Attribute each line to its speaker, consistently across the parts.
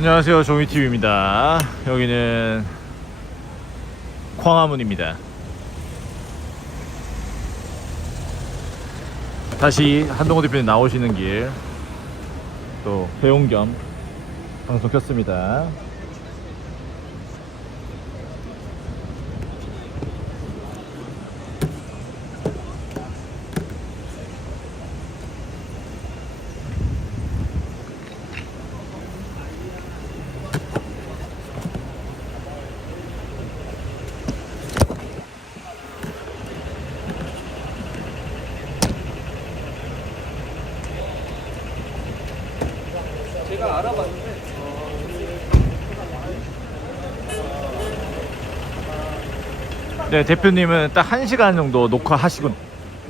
Speaker 1: 안녕하세요. 종이TV입니다. 여기는 광화문입니다. 다시 한동호 대표님 나오시는 길 또 배웅 겸 방송 켰습니다
Speaker 2: 제가 알아봤는데
Speaker 1: 네 대표님은 딱 1시간 정도 녹화하시고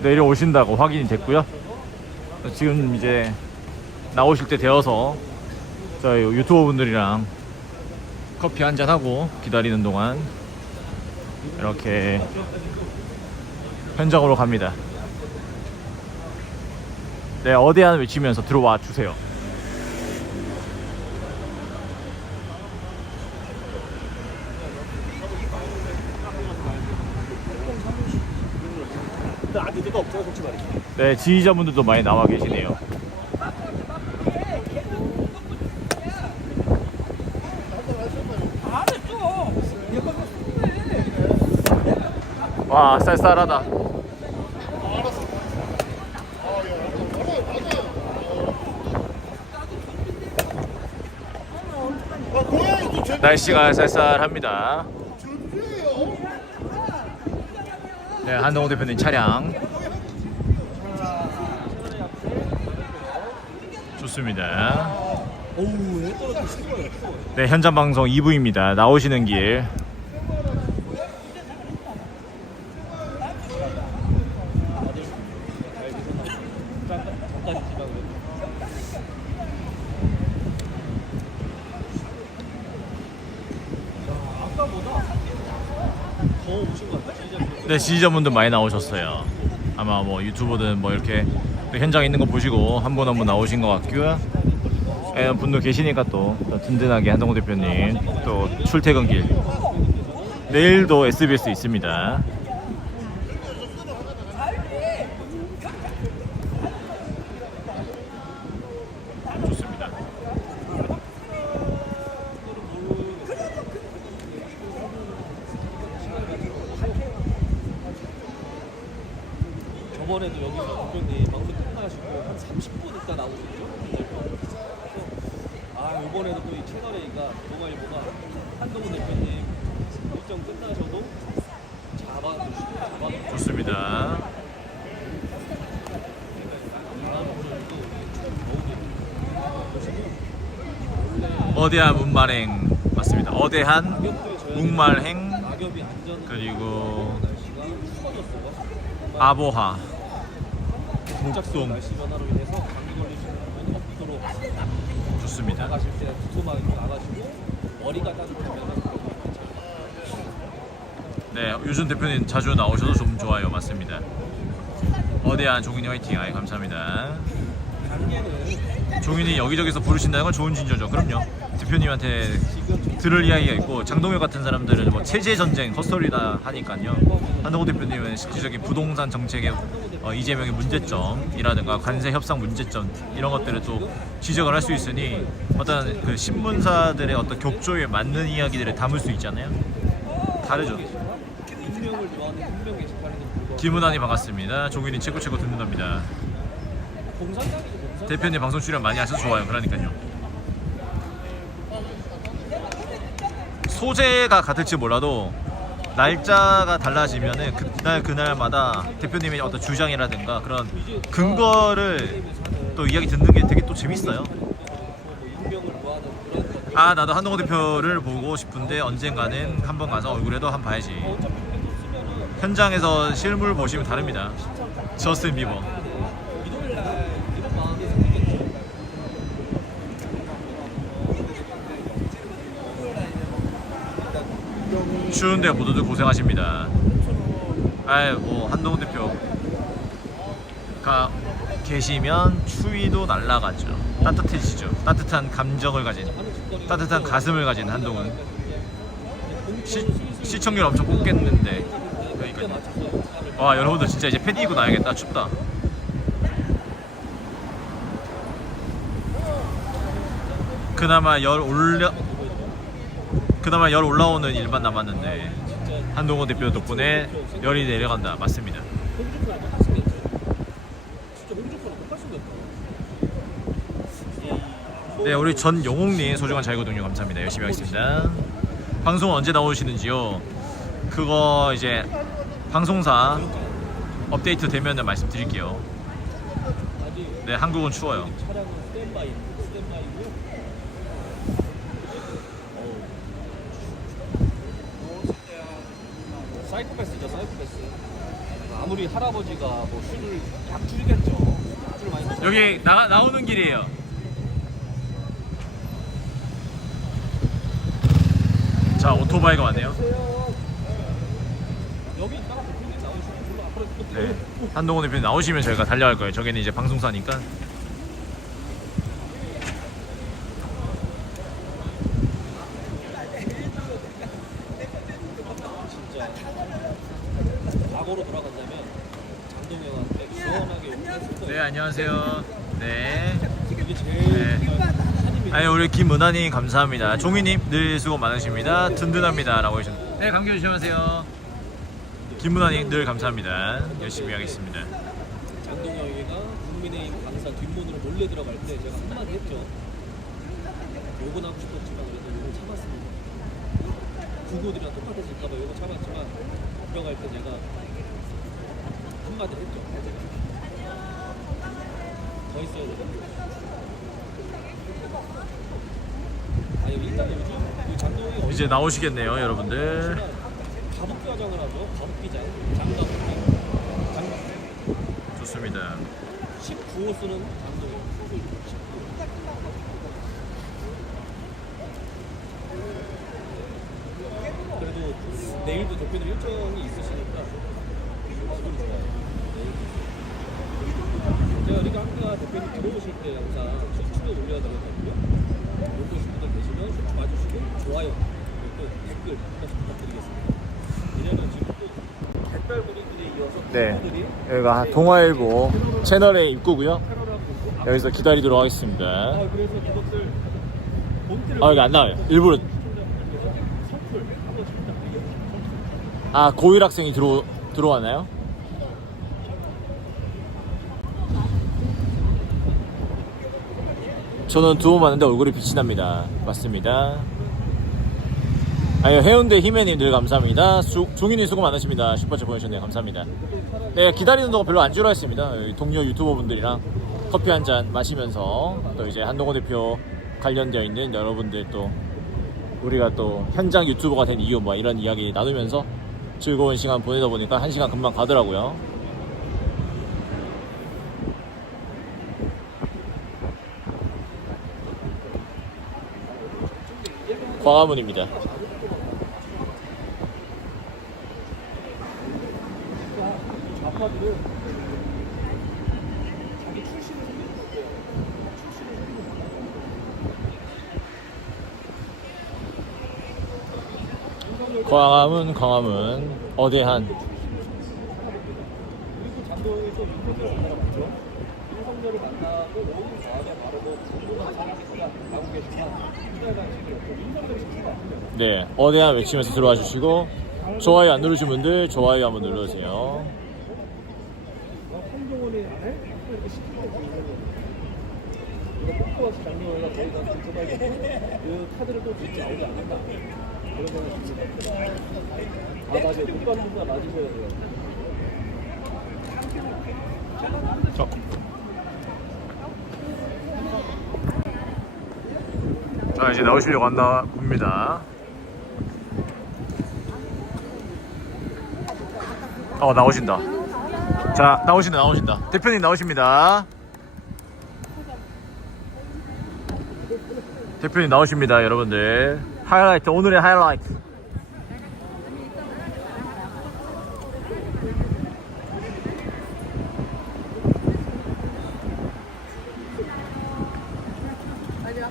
Speaker 1: 내려오신다고 확인이 됐고요. 지금 이제 나오실 때 되어서 저희 유튜버 분들이랑 커피 한 잔 하고 기다리는 동안 이렇게 현장으로 갑니다. 네 어대한 외치면서 들어와 주세요
Speaker 2: 근데 안 데가 없잖아 솔직히 말해
Speaker 1: 네 지휘자분들도 많이 나와 계시네요. 와 쌀쌀하다. 날씨가 쌀쌀합니다 네 한동호 대표님 차량. 좋습니다. 네 현장 방송 2부입니다. 나오시는 길.
Speaker 2: 아까보다 더 오신 것 같아 진
Speaker 1: 짜네 지지자분들 많이 나오셨어요. 아마 뭐 유튜버든 뭐 이렇게 또 현장에 있는 거 보시고 한 분 한 분 나오신 것 같고요. 예, 분들 계시니까 또, 또 든든하게 한동호 대표님 또 출퇴근길. 내일도 SBS 있습니다
Speaker 2: 저번에도 여기서 대표님 방송 끝나시고 한 30분 있다 나오셨죠? 그래서 아 이번에도 또 이 채널A가 동아일보가 한동훈 대표님 일정 끝나셔도 잡아주시고 잡아주시고
Speaker 1: 좋습니다 어대한 문말행 맞습니다 어대한 문말행 그리고. 아보하 목동
Speaker 2: 날씨 변화로 인해서 감기 걸리시는 분은 없도록
Speaker 1: 좋습니다.
Speaker 2: 나가실 때 두툼하게 좀 나가시고 머리가 따뜻하면
Speaker 1: 네 유준 대표님 자주 나오셔도 좀 좋아요. 맞습니다. 어대한 종인이 화이팅. 아이 감사합니다 종인이 여기저기서 부르신다는 건 좋은 징조죠. 그럼요. 대표님한테 들을 이야기가 있고 장동혁 같은 사람들은 뭐 체제 전쟁 헛소리다 하니까요. 한동호 대표님은 실질적인 부동산 정책의 어, 이재명의 문제점이라든가 관세 협상 문제점 이런 것들을 또 지적을 할 수 있으니 어떤 그 신문사들의 어떤 격조에 맞는 이야기들을 담을 수 있잖아요? 다르죠. 김은환이 반갑습니다. 종인이 최고 최고 듣는답니다. 대표님 방송 출연 많이 하셔서 좋아요 그러니까요 소재가 같을지 몰라도 날짜가 달라지면은 그날 그날마다 대표님의 어떤 주장이라든가 그런 근거를 또 이야기 듣는 게 되게 또 재밌어요.
Speaker 2: 아
Speaker 1: 나도 한동호 대표를 보고 싶은데 언젠가는 한번 가서 얼굴에도 한 번 봐야지. 현장에서 실물 보시면 다릅니다. 저스틴 비버.
Speaker 2: 일요일 날 이런 마음이 생기겠죠.
Speaker 1: 추운데 모두들 고생하십니다. 아이 뭐 한동훈 대표가 계시면 추위도 날아가죠. 따뜻해지죠. 따뜻한 감정을 가진 따뜻한 가슴을 가진 한동훈. 시, 시청률 엄청 뽑겠는데. 와 여러분들 진짜 이제 패디 입고 나야겠다. 춥다. 그나마 열 올려 그나마 열 올라오는 일만 남았는데 한동훈 대표 덕분에 열이 내려간다. 맞습니다. 네 우리 전용옥님 소중한 자유고등요 감사합니다. 열심히 하겠습니다. 방송 언제 나오시는지요? 그거 이제 방송사 업데이트 되면은 말씀드릴게요. 네 한국은 추워요
Speaker 2: 차량은 스탠바이, 스탠바이고. 어우. 사이코패스죠, 사이코패스. 아무리 할아버지가 뭐 술을 약 줄이겠죠. 술 많이.
Speaker 1: 여기 나, 나오는 길이에요. 자 오토바이가 왔네요.
Speaker 2: 여기 있다가 대표님 나오시면 앞으로 또
Speaker 1: 네. 한동훈 대표님 나오시면 저희가 달려갈 거예요. 저기는 이제 방송사니까
Speaker 2: 진짜 과거로 돌아간다면 장동영한테 시원하게 욕을 했을
Speaker 1: 네
Speaker 2: 거예요.
Speaker 1: 안녕하세요 네
Speaker 2: 이게 제일
Speaker 1: 네.
Speaker 2: 정말 한입니다.
Speaker 1: 아니 우리 김은하님 감사합니다 종희님 늘 수고 많으십니다 든든합니다 라고 해주셨는데 네 감기 조심하세요 김은하님 늘 감사합니다 열심히 하겠습니다
Speaker 2: 장동영이가 국민의힘 강사 뒷문으로 몰래 들어갈 때 제가 한마디 했죠. 욕은 하고 싶었지만 그래도 욕을 참았습니다. 구구들이랑 똑같아질까봐 욕을 참았지만 들어갈 때 제가 한마디 했죠. 더 있어야 되는데. 아니 일단 요즘 그 장동영
Speaker 1: 이제 나오시겠네요 여러분들
Speaker 2: 가복기 화장을 하죠. 가복기장. 장가복기. 장
Speaker 1: 좋습니다
Speaker 2: 19호 쓰는 장동영. 19호. 그래도 내일도 대표님 일정이 있으시니까 기분 좋아요. 제가 리가 학교가 대표님 들어오실 때 항상 수치도 올려드렸거든요. 보신 분들 계시면 봐주시고 좋아요 댓글 한 번씩 부탁드리겠습니다. 왜냐면 지금 또 댓글 분들이 이어서
Speaker 1: 네. 여기가 동아일보 채널의 입구고요 여기서 기다리도록 하겠습니다
Speaker 2: 아 그래서 그것들 본때를
Speaker 1: 아 여기 안 나와요 일부러
Speaker 2: 선풀 한번 부탁드리겠습니다.
Speaker 1: 아 고1 학생이 들어, 들어왔나요? 저는 두호 맞는데 얼굴이 빛이 납니다 맞습니다 아유 해운대 희매님 늘 감사합니다. 수, 종인님 수고 많으십니다. 슈퍼챗 보내주셨네요. 감사합니다. 네 기다리는 동안 별로 안 지루했습니다. 동료 유튜버 분들이랑 커피 한 잔 마시면서 또 이제 한동호 대표 관련되어 있는 여러분들 또 우리가 또 현장 유튜버가 된 이유 뭐 이런 이야기 나누면서 즐거운 시간 보내다 보니까 한 시간 금방 가더라고요. 광화문입니다.
Speaker 2: 좌파들은 자기 출신을 숨기는 거예요. 출신을 숨기는 거예요.
Speaker 1: 광화문, 광화문, 어대한.
Speaker 2: 그리고 장동영이 또 윤석열을 만나봤죠. 윤석열을 만나고 모든 과학에 바르고 이달 또 윤석열이 시키가 아니에요.
Speaker 1: 네, 어대한 외치면서 들어와 주시고 좋아요 안 누르신 분들 좋아요 한번 눌러주세요.
Speaker 2: 한동훈이 안 해? 이거 뽑고 장동영이가 저희가 근처에 그 카드를 또 진짜 아무도 안 한다. 그런 생각이 듭니다. 아 맞아요. 국가분과 맞으셔야 돼요.
Speaker 1: 저. 자 이제 나오시려고 한다 봅니다. 어 나오신다. 자 나오신다 나오신다. 대표님 나오십니다. 대표님 나오십니다 여러분들. 하이라이트 오늘의 하이라이트.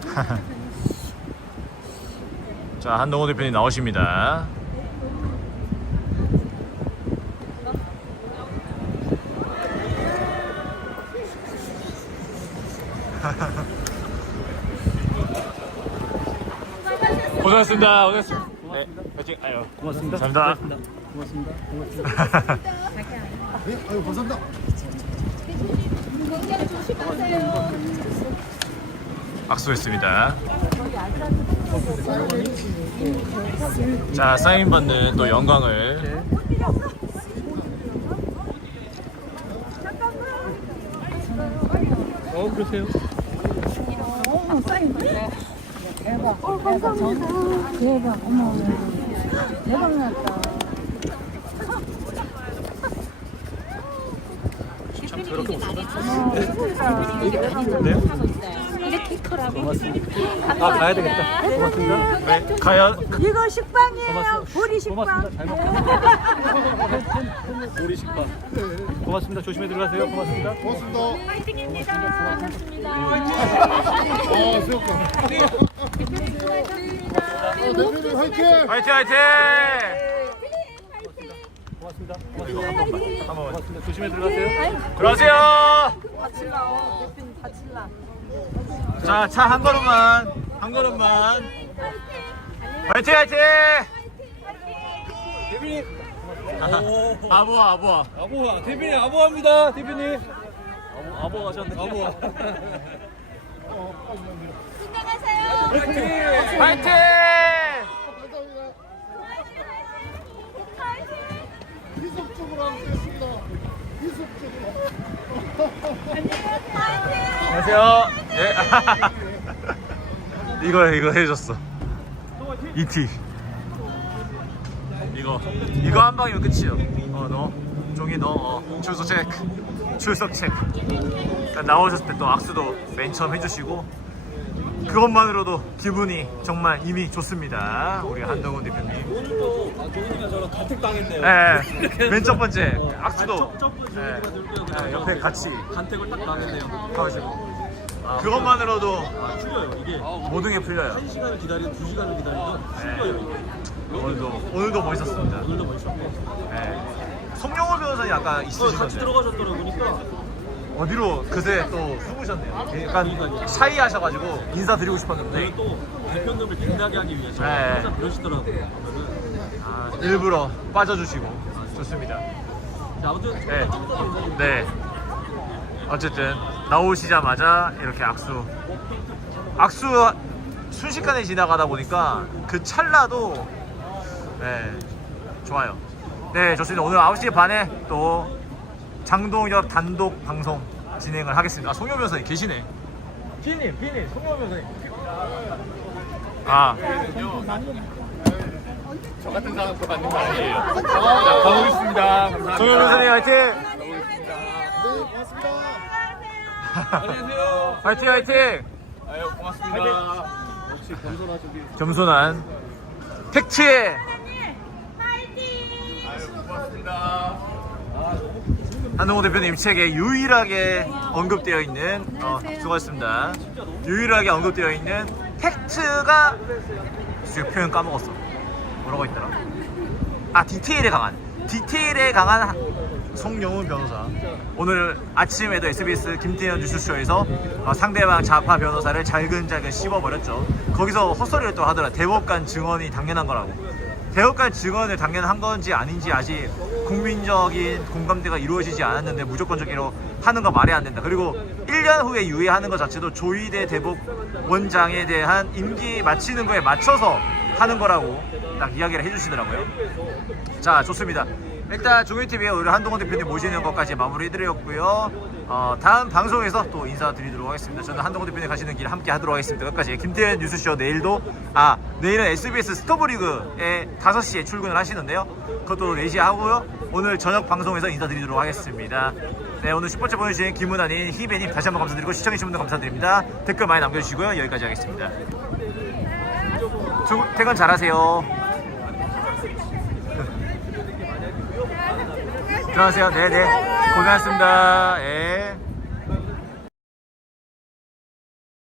Speaker 1: 자 한동호 대표님 나오십니다. 고생하셨습니다. 고생하셨습니다. 네, 파이팅. 아유,
Speaker 2: 고맙습니다.
Speaker 1: 감사합니다.
Speaker 2: 고맙습니다. 고맙습니다.
Speaker 3: 아유 감사합니다.
Speaker 1: 악수했습니다. 자 사인 받는 또 영광을
Speaker 2: 어, 그러세요?
Speaker 4: 어머 사인 대박. 어 감사합니다. 대박. 어머 대박 났다.
Speaker 2: 아, 가야 되겠다. 고맙습니다.
Speaker 1: 네, 과연
Speaker 4: 이거 식빵이에요. 보리
Speaker 2: 고맙습니다.
Speaker 4: 식빵.
Speaker 2: 잘 먹겠습니다. 우리 식빵. 고맙습니다. 조심히 들어가세요. 고맙습니다.
Speaker 3: 고맙습니다.
Speaker 4: 파이팅입니다. 반갑습니다.
Speaker 3: 아 수고했다. 어, 대표님 화이팅!
Speaker 1: 화이팅 화이팅!
Speaker 2: 고맙습니다. 고맙습니다. 고맙습니다. 조심히 들어가세요.
Speaker 1: 들어가세요.
Speaker 4: 다칠라. 어, 대표님 다칠라.
Speaker 1: 자, 차 한 걸음만, 한 걸음만. 화이팅, 화이팅!
Speaker 2: 대표님.
Speaker 1: 아부아, 아부아.
Speaker 2: 아보아. 대표님 아보아입니다. 대표님. 아보 아보 가셨네. 아보아.
Speaker 4: 건강하세요.
Speaker 1: 화이팅!
Speaker 3: 희속적으로 하겠습니다. 희속적으로.
Speaker 1: 안녕하세요. 예. 이거, 이거 해줬어. ET. 이거, 이거 한 방이면 끝이요. 어, 너. 종이 너, 어, 출석 체크. 출석 체크. 나오셨을 때 또 악수도 맨 처음 해주시고, 그것만으로도 기분이 정말 이미 좋습니다. 우리 한동훈 대표님.
Speaker 2: 오늘도 아, 조은이가 저랑 간택 당했네요.
Speaker 1: 예, 맨 첫 번째 악수도
Speaker 2: 첫 번째
Speaker 1: 예, 예, 옆에 같이
Speaker 2: 간택을 딱 당했네요.
Speaker 1: 가지고 그것만으로도
Speaker 2: 아, 풀려요. 이게
Speaker 1: 모든 게 풀려요.
Speaker 2: 한 시간을 기다리고 두 시간을 기다리고 풀려요. 이게.
Speaker 1: 오늘도 오늘도 멋있었습니다.
Speaker 2: 오늘도 멋있었고.
Speaker 1: 예. 송영호 변호사님 아까
Speaker 2: 어, 같이
Speaker 1: 있으시던데
Speaker 2: 들어가셨더라고 보니까
Speaker 1: 어디로 그새 또 숨으셨네요. 약간 샤이 하셔가지고 인사드리고 싶었는데
Speaker 2: 저는 또 대표님을 빛나게 하기 위해서
Speaker 1: 네.
Speaker 2: 항상 그러시더라고요. 그러면은
Speaker 1: 아, 일부러 빠져주시고 좋습니다.
Speaker 2: 자, 아무튼
Speaker 1: 네.
Speaker 2: 인사드릴게요.
Speaker 1: 네. 어쨌든 나오시자마자 이렇게 악수. 악수 순식간에 지나가다 보니까 그 찰나도 네 좋아요. 네 좋습니다. 오늘 9시 반에 또 장동혁 단독 방송 진행을 하겠습니다. 아, 송영 변호사님 계시네. 피님, 피님, 송영 변호사님. 아,
Speaker 3: 저 같은 사람 또 받는 거 아니에요? 자, 가보겠습니다. 감사합니다.
Speaker 1: 송영 변호사님 화이팅!
Speaker 3: 네, 고맙습니다.
Speaker 2: 안녕하세요.
Speaker 1: 화이팅, 화이팅!
Speaker 2: 아유, 고맙습니다. 역시 겸손하시기.
Speaker 1: 겸손한 팩트의 한동호 대표님 책에 유일하게 언급되어 있는 어, 수고하셨습니다. 유일하게 언급되어 있는 팩트가 지금 표현 까먹었어. 뭐라고 했더라? 아 디테일에 강한 디테일에 강한 송영훈 변호사. 오늘 아침에도 SBS 김태현 뉴스쇼에서 어, 상대방 좌파 변호사를 잘근잘근 씹어버렸죠. 거기서 헛소리를 또 하더라. 대법관 증언이 당연한 거라고. 대법관 증언을 당연 한 건지 아닌지 아직 국민적인 공감대가 이루어지지 않았는데 무조건적으로 하는 거 말이 안 된다. 그리고 1년 후에 유예하는 것 자체도 조희대 대법 원장에 대한 임기 마치는 거에 맞춰서 하는 거라고 딱 이야기를 해주시더라고요. 자 좋습니다. 일단 종일TV에 우리 한동훈 대표님 모시는 것까지 마무리 해드렸고요. 어, 다음 방송에서 또 인사드리도록 하겠습니다. 저는 한동훈 대표님 가시는 길 함께 하도록 하겠습니다. 끝까지 김태현 뉴스쇼 내일도 아 내일은 SBS 스토브리그에 5시에 출근을 하시는데요. 그것도 4시에 하고요. 오늘 저녁 방송에서 인사드리도록 하겠습니다. 네 오늘 슈퍼챗 보내주신 김은아님, 희배님 다시 한번 감사드리고 시청해주신 분들 감사드립니다. 댓글 많이 남겨주시고요. 여기까지 하겠습니다. 주- 퇴근 잘하세요. 들어가세요. 네네. 고생하셨습니다. 예.